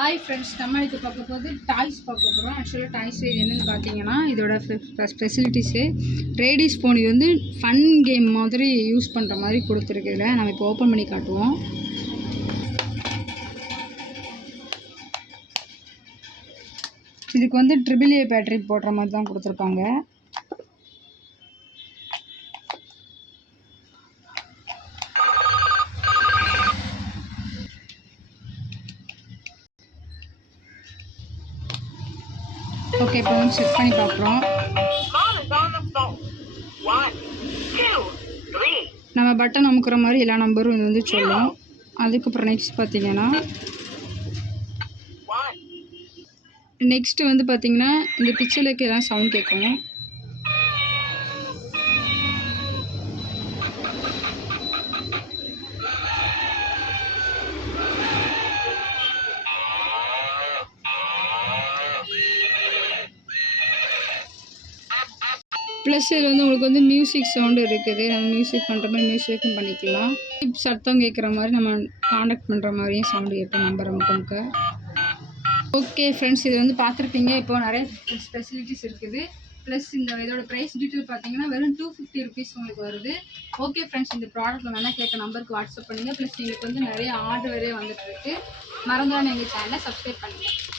Hi friends, நம்ம இப்போ பார்க்க போது டாய்ஸ் பார்க்க போகிறோம். ஆக்சுவலாக டாய்ஸ் என்னென்னு பார்த்தீங்கன்னா இதோட ஃபெசிலிட்டிஸு ரேடி ஸ்பூன் இது வந்து ஃபன் கேம் மாதிரி யூஸ் பண்ணுற மாதிரி கொடுத்துருக்குதுல. நம்ம இப்போ ஓப்பன் பண்ணி காட்டுவோம். இதுக்கு வந்து AAA பேட்டரி போடுற மாதிரி தான் கொடுத்துருக்காங்க. ஓகே, இப்போ வந்து செக் பண்ணி பார்க்குறோம். நம்ம பட்டன் அமுக்குற மாதிரி எல்லா நம்பரும் இது வந்து சொல்லும். அதுக்கப்புறம் நெக்ஸ்ட் பார்த்தீங்கன்னா வந்து பார்த்தீங்கன்னா இந்த பிக்சருக்கு எல்லாம் சவுண்ட் கேட்கும். ப்ளஸ் இதில் வந்து உங்களுக்கு வந்து மியூசிக் சவுண்டு இருக்குது. நம்ம மியூசிக் பண்ணுற மாதிரி மியூசிக்கும் பண்ணிக்கலாம். சத்தம் கேட்குற மாதிரி நம்ம காண்டக்ட் பண்ணுற மாதிரியும் சவுண்டு கேட்போம் நம்பர் அமுக்க. ஓகே ஃப்ரெண்ட்ஸ், இது வந்து பார்த்துருப்பீங்க. இப்போ நிறைய ஃபெசிலிட்டிஸ் இருக்குது. ப்ளஸ் இதோட ப்ரைஸ் டீட்டெயில் பார்த்தீங்கன்னா வெறும் 250 ருபீஸ் உங்களுக்கு வருது. ஓகே ஃப்ரெண்ட்ஸ், இந்த ப்ராடக்ட்டில் வேணால் கேட்க நம்பருக்கு வாட்ஸ்அப் பண்ணுங்கள். ப்ளஸ் எங்களுக்கு வந்து நிறைய ஆர்டர் வந்துட்டு இருக்கு. மறந்துடாம எங்கள் சேனலை சப்ஸ்கிரைப் பண்ணுங்கள்.